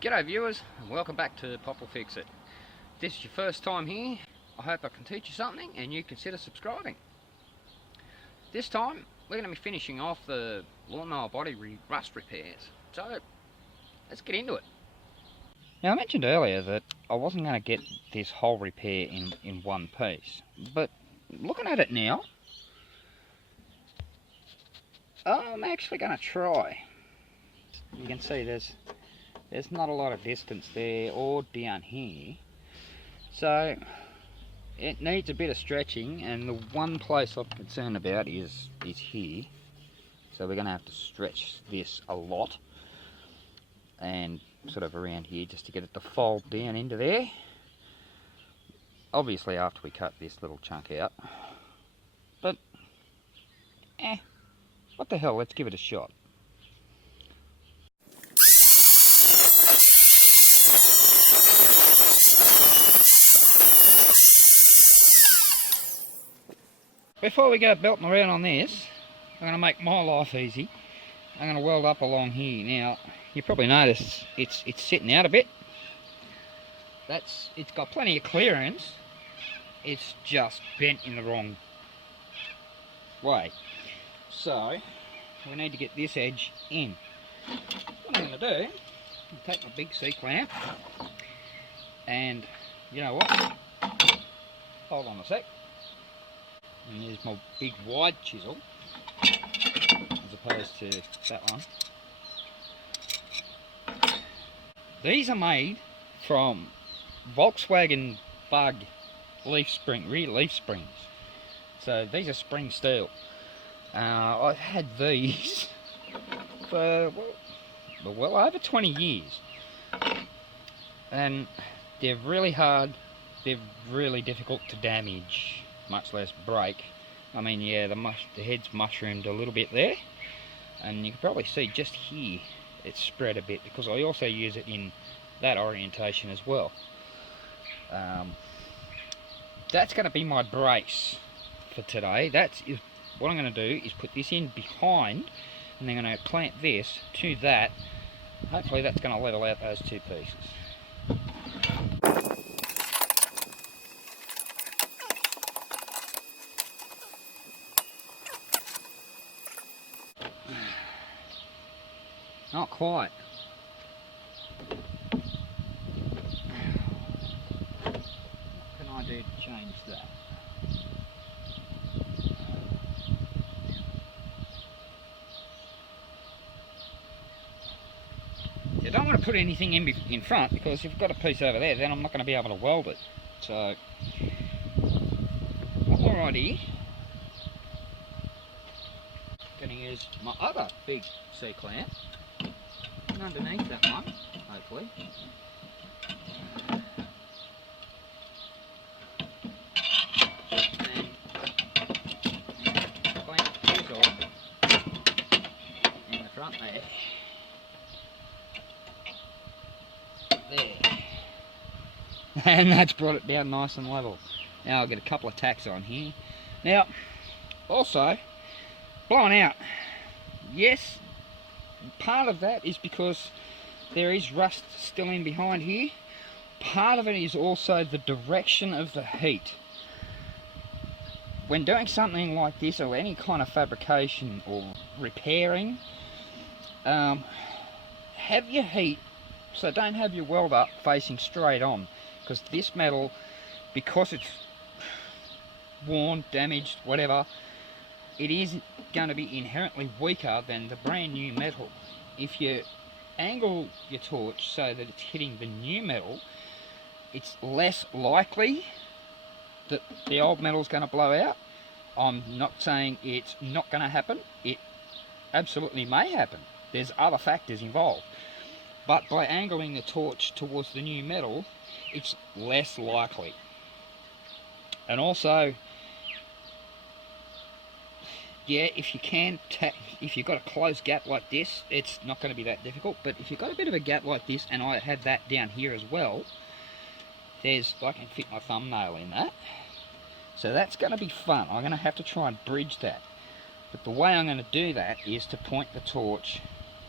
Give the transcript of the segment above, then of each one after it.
G'day viewers, and welcome back to Pop Will Fix It. If this is your first time here, I hope I can teach you something and you consider subscribing. This time, we're going to be finishing off the lawnmower body rust repairs. So, let's get into it. Now I mentioned earlier that I wasn't going to get this whole repair in one piece, but looking at it now, I'm actually going to try. You can see there's not a lot of distance there or down here, so it needs a bit of stretching, and the one place I'm concerned about is here. So we're going to have to stretch this a lot and sort of around here just to get it to fold down into there. Obviously after we cut this little chunk out, but what the hell, let's give it a shot. Before we go belting around on this, I'm going to make my life easy. I'm going to weld up along here. Now, you probably noticed it's sitting out a bit. It's got plenty of clearance. It's just bent in the wrong way. So, we need to get this edge in. What I'm going to do, I'll take my big C-clamp, and you know what? Hold on a sec. And here's my big wide chisel, as opposed to that one. These are made from Volkswagen Bug rear leaf springs. So these are spring steel. I've had these for well over 20 years. And they're really hard, they're really difficult to damage, much less break. I mean, yeah, the head's mushroomed a little bit there, and you can probably see just here it's spread a bit because I also use it in that orientation as well. That's going to be my brace for today. What I'm going to do is put this in behind, and then I'm going to plant this to that. Hopefully that's going to level out those two pieces. Not quite. What can I do to change that? You don't want to put anything in front, because if you've got a piece over there, then I'm not going to be able to weld it. So, alrighty. Going to use my other big C-clamp. And underneath that one, hopefully. And clamp this off in the front there. There. And that's brought it down nice and level. Now I'll get a couple of tacks on here. Now, also, blowing out. Yes, part of that is because there is rust still in behind here. Part of it is also the direction of the heat. When doing something like this, or any kind of fabrication or repairing, have your heat, so don't have your weld up facing straight on, because this metal, because it's worn, damaged, whatever, it is going to be inherently weaker than the brand new metal. If you angle your torch so that it's hitting the new metal, it's less likely that the old metal is going to blow out. I'm not saying it's not going to happen. It absolutely may happen. There's other factors involved. But by angling the torch towards the new metal, it's less likely. And also, yeah, if you've got a close gap like this, it's not going to be that difficult. But if you've got a bit of a gap like this, and I had that down here as well, I can fit my thumbnail in that. So that's going to be fun. I'm going to have to try and bridge that. But the way I'm going to do that is to point the torch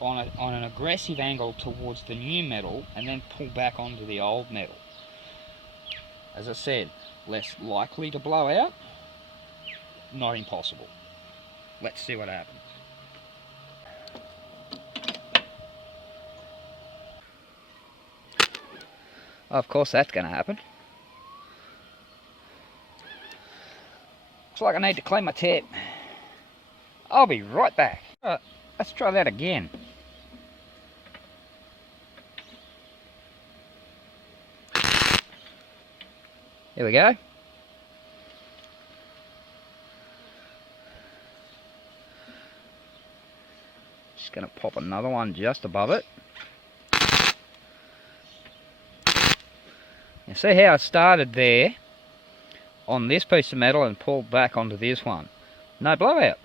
on an aggressive angle towards the new metal and then pull back onto the old metal. As I said, less likely to blow out, not impossible. Let's see what happens. Of course that's going to happen. Looks like I need to clean my tip. I'll be right back. Let's try that again. Here we go. Just going to pop another one just above it. You see how I started there on this piece of metal and pulled back onto this one. No blowout.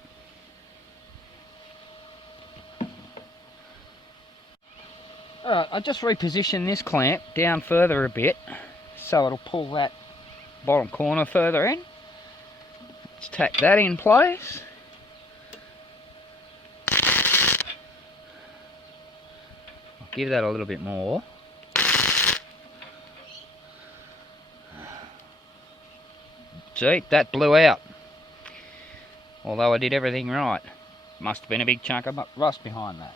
Alright, I just repositioned this clamp down further a bit so it'll pull that bottom corner further in. Let's tack that in place. I'll give that a little bit more. See, that blew out. Although I did everything right. Must have been a big chunk of rust behind that.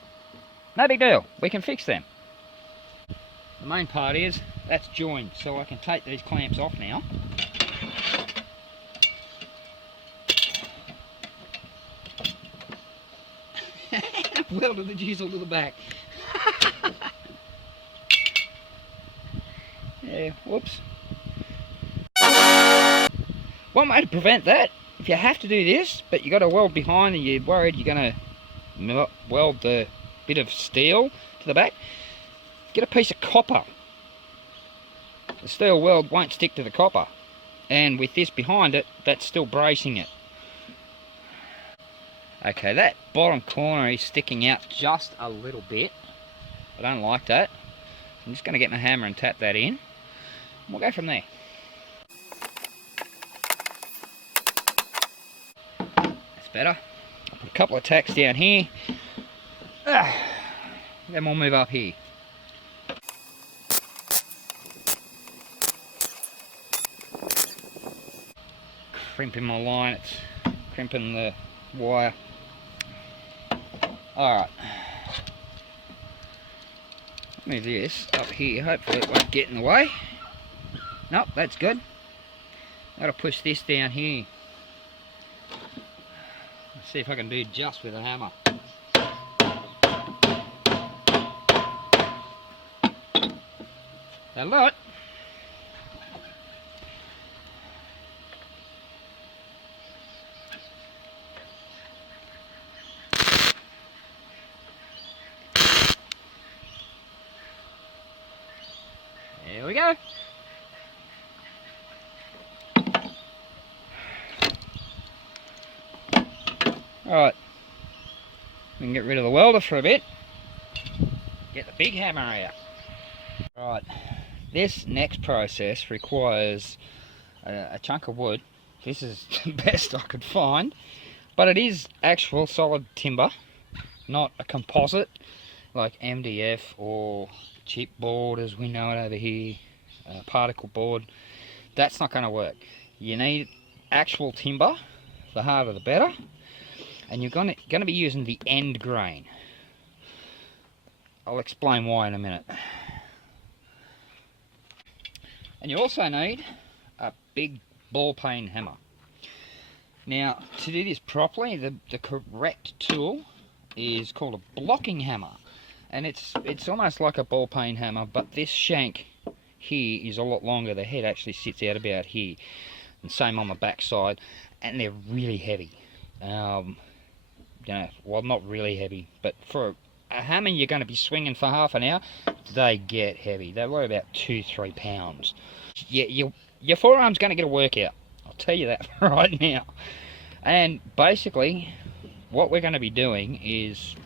No big deal, we can fix them. The main part is, that's joined, so I can take these clamps off now. Welded the diesel to the back. Yeah, whoops. One way to prevent that, if you have to do this, but you got to weld behind and you're worried you're going to weld the bit of steel to the back, get a piece of copper. The steel weld won't stick to the copper, and with this behind it, that's still bracing it. Okay, that bottom corner is sticking out just a little bit. I don't like that. I'm just going to get my hammer and tap that in. We'll go from there. That's better. I'll put a couple of tacks down here. Then we'll move up here. Crimping my line, it's crimping the wire. Alright. Move this up here, hopefully it won't get in the way. Nope, that's good. I've got to push this down here. Let's see if I can do just with a hammer. That'll do it. There we go. Alright, we can get rid of the welder for a bit. Get the big hammer out. Right, this next process requires a chunk of wood. This is the best I could find, but it is actual solid timber, not a composite like MDF or chipboard as we know it over here, particle board. That's not going to work. You need actual timber, the harder the better, and you're going to be using the end grain. I'll explain why in a minute. And you also need a big ball peen hammer. Now, to do this properly, the correct tool is called a blocking hammer, and it's almost like a ball peen hammer, but this shank here is a lot longer. The head actually sits out about here, and same on the back side, and they're really heavy. You know, well, not really heavy, but for a hammer you're going to be swinging for half an hour, they get heavy. They weigh about 2-3 pounds. Your forearm's going to get a workout, I'll tell you that right now. And basically what we're going to be doing is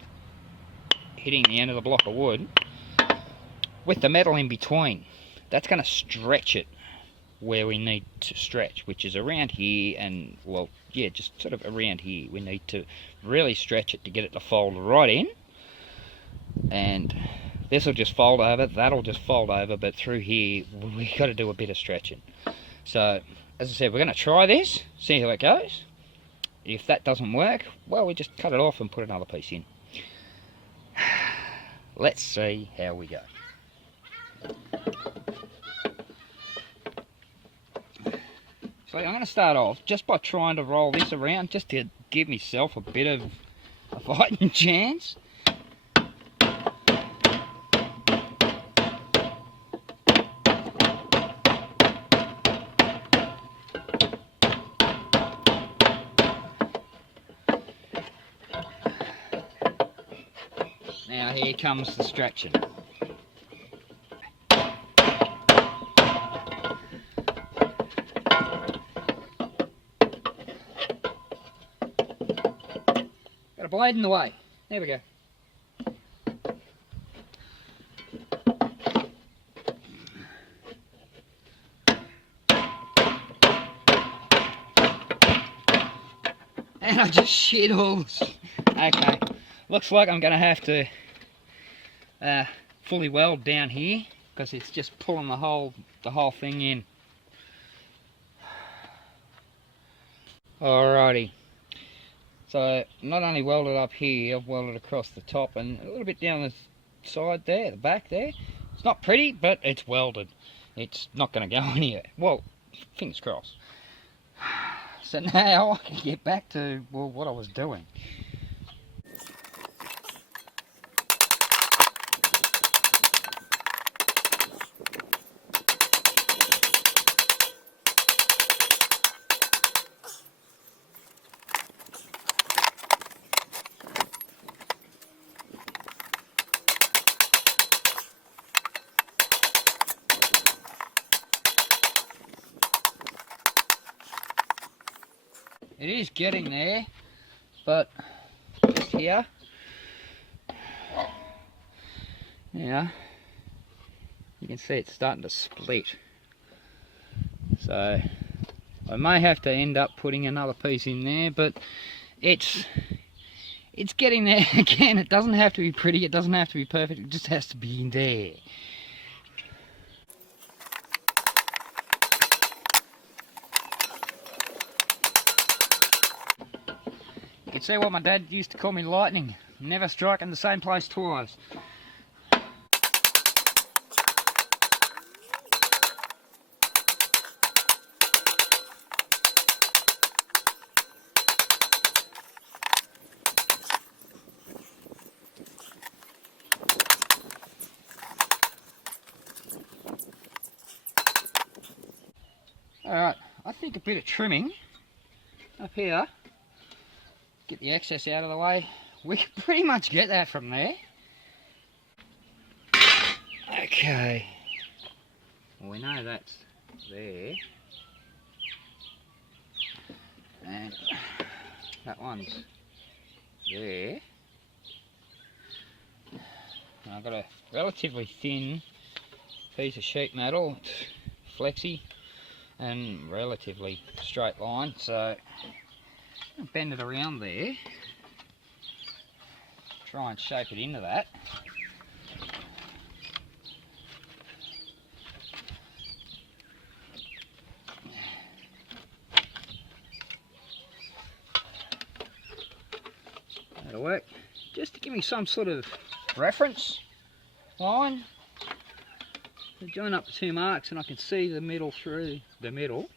hitting the end of the block of wood with the metal in between. That's going to stretch it where we need to stretch, which is around here, and well, yeah, just sort of around here. We need to really stretch it to get it to fold right in. and this will just fold over, that'll just fold over, but through here we got to do a bit of stretching. So as I said, we're going to try this, see how it goes. If that doesn't work, well, we just cut it off and put another piece in. Let's see how we go. So I'm going to start off just by trying to roll this around, just to give myself a bit of a fighting chance. Now here comes the stretching. Got a blade in the way. There we go. And I just shit all. Okay, looks like I'm going to have to fully weld down here because it's just pulling the whole thing in. Alrighty. So not only welded up here, I've welded across the top and a little bit down the side there, the back there. It's not pretty, but it's welded. It's not going to go anywhere. Well, fingers crossed. So now I can get back to, well, what I was doing. It is getting there, but just here, yeah, you can see it's starting to split. So I may have to end up putting another piece in there, but it's getting there. Again, it doesn't have to be pretty, it doesn't have to be perfect, it just has to be in there. You can see what my dad used to call me, lightning. Never strike in the same place twice. Alright, I think a bit of trimming up here, get the excess out of the way. We can pretty much get that from there. Okay, well, we know that's there, and that one's there. Now I've got a relatively thin piece of sheet metal, it's flexy and relatively straight line, so I'll bend it around there, try and shape it into that. That'll work, just to give me some sort of reference line. So join up the two marks and I can see the middle through the middle.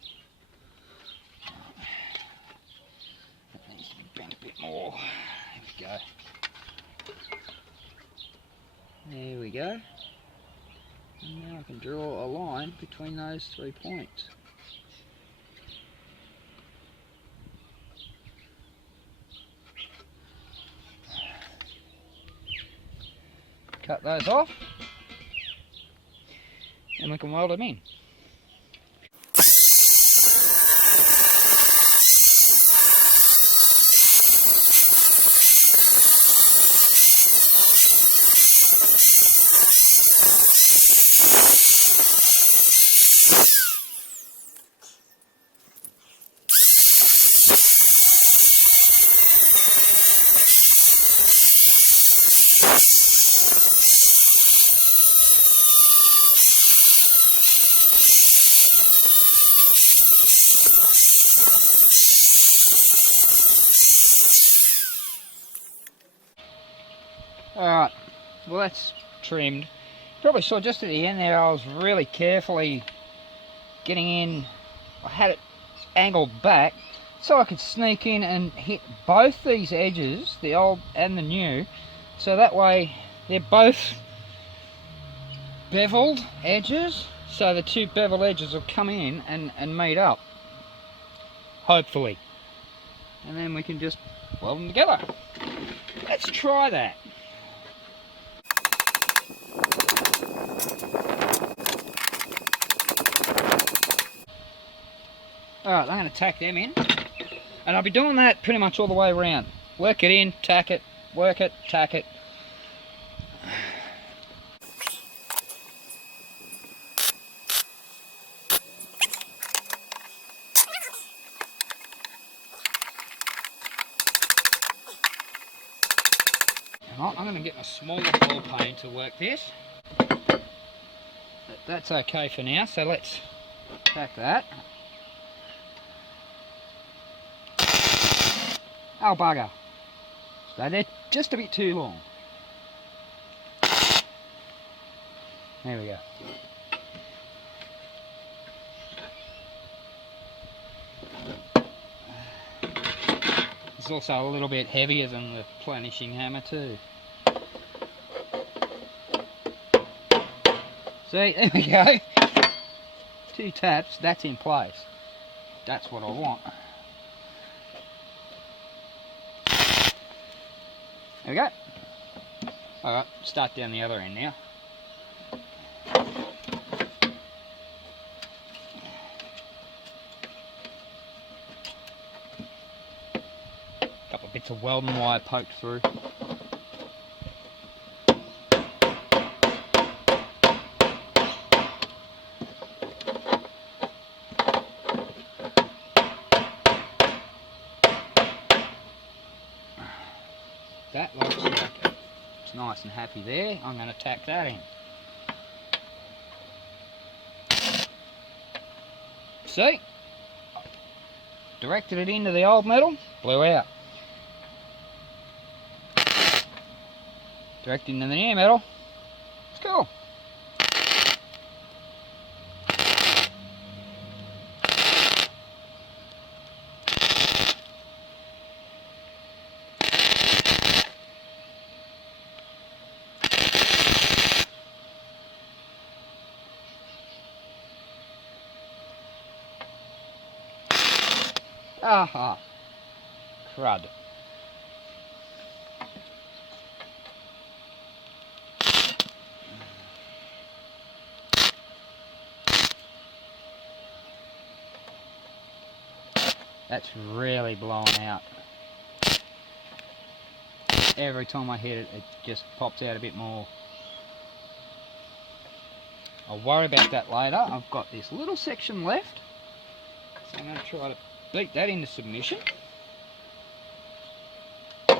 That needs to be bent a bit more. There we go. There we go. And now I can draw a line between those 3 points. Cut those off and we can weld them in. Alright, well that's trimmed. Probably saw just at the end there I was really carefully getting in. I had it angled back so I could sneak in and hit both these edges, the old and the new, so that way they're both beveled edges, so the two beveled edges will come in and meet up, hopefully, and then we can just weld them together. Let's try that. Alright, I'm going to tack them in, and I'll be doing that pretty much all the way around. Work it in, tack it, work it, tack it. Right, I'm going to get my smaller ball peen to work this. But that's okay for now, so let's tack that. Oh bugger. So they're just a bit too long. There we go. It's also a little bit heavier than the planishing hammer too. See, there we go. 2 taps, that's in place. That's what I want. There we go. Alright, start down the other end now. Couple of bits of welding wire poked through. That looks like it's nice and happy there. I'm going to tack that in. See? Directed it into the old metal, blew out. Directed into the new metal, it's cool. Aha, crud. That's really blowing out. Every time I hit it, it just pops out a bit more. I'll worry about that later. I've got this little section left, so I'm going to try to beat that into submission. I'm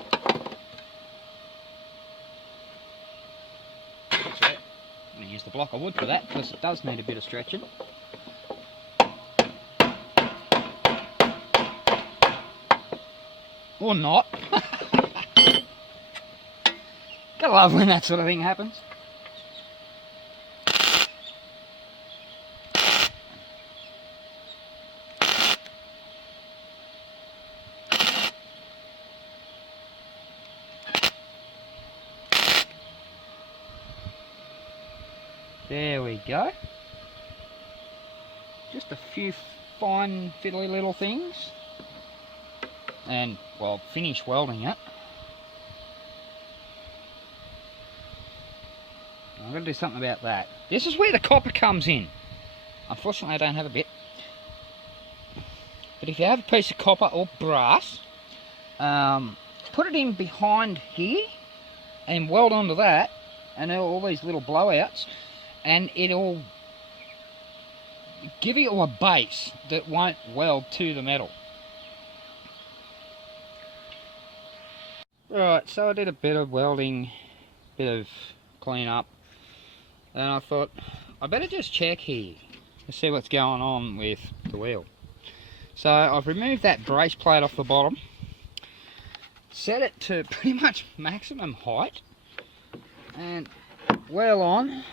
going to use the block of wood for that because it does need a bit of stretching. Or not. Gotta love when that sort of thing happens. There we go. Just a few fine fiddly little things. And, well, finish welding it. I'm going to do something about that. This is where the copper comes in. Unfortunately, I don't have a bit. But if you have a piece of copper or brass, put it in behind here and weld onto that, and all these little blowouts, and it'll give you a base that won't weld to the metal. Right, so I did a bit of welding, bit of clean up, and I thought I better just check here to see what's going on with the wheel. So I've removed that brace plate off the bottom, set it to pretty much maximum height, and well on.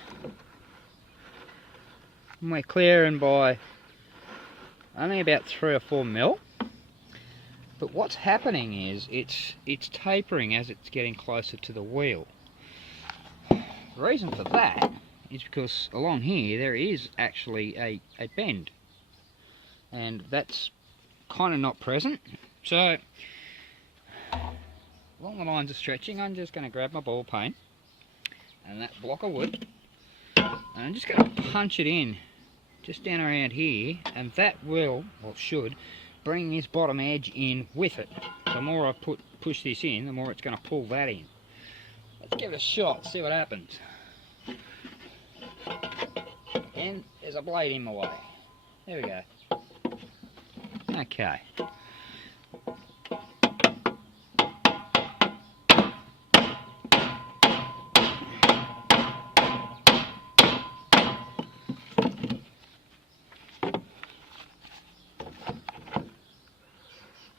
And we're clearing by only about 3 or 4 mil. But what's happening is it's tapering as it's getting closer to the wheel. The reason for that is because along here there is actually a bend, and that's kind of not present. So along the lines of stretching, I'm just going to grab my ball peen and that block of wood, and I'm just going to punch it in just down around here, and that will, or should, bring this bottom edge in with it. The more I push this in, the more it's going to pull that in. Let's give it a shot, see what happens. And there's a blade in my way. There we go. Okay.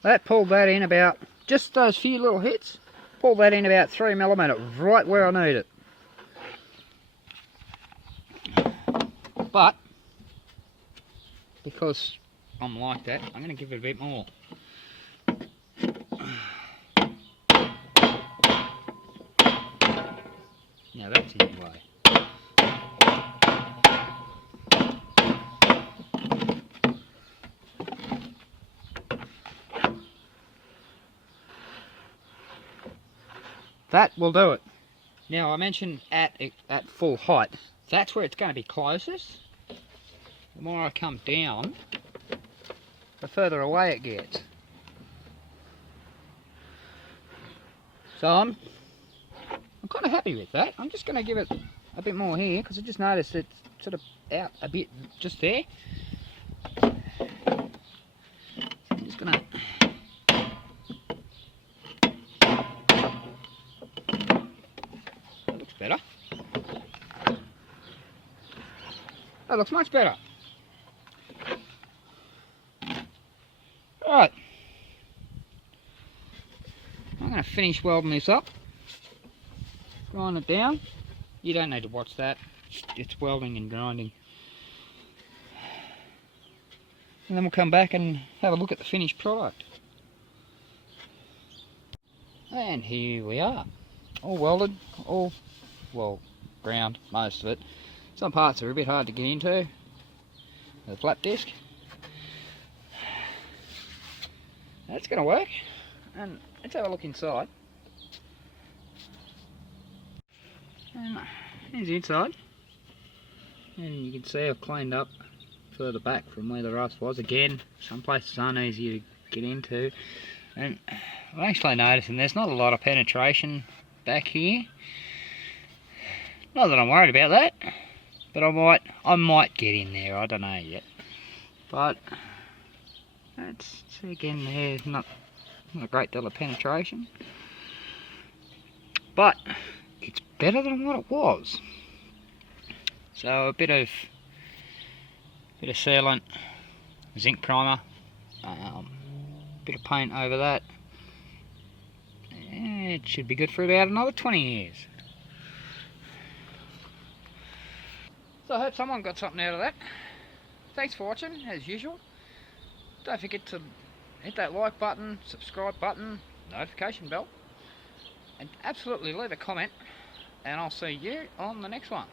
That pulled that in about, just those few little hits, pulled that in about 3mm, right where I need it. But, because I'm like that, I'm going to give it a bit more. Now that's in the way. That will do it. Now I mentioned at full height, that's where it's going to be closest. The more I come down, the further away it gets. So I'm kind of happy with that. I'm just going to give it a bit more here, because I just noticed it's sort of out a bit just there. I'm just going to... That looks better. That looks much better. Alright. I'm going to finish welding this up. Grind it down. You don't need to watch that. It's welding and grinding. And then we'll come back and have a look at the finished product. And here we are. All welded, all, well, ground, most of it. Some parts are a bit hard to get into. The flat disc. That's going to work. And let's have a look inside. And here's the inside. And you can see I've cleaned up further back from where the rust was. Again, some places aren't easy to get into. And I'm actually noticing there's not a lot of penetration back here. Not that I'm worried about that, but I might get in there. I don't know yet. But that's, again, there's not a great deal of penetration, but it's better than what it was. So a bit of sealant, zinc primer, bit of paint over that. It should be good for about another 20 years. So I hope someone got something out of that. Thanks for watching, as usual. Don't forget to hit that like button, subscribe button, notification bell, and absolutely leave a comment, and I'll see you on the next one.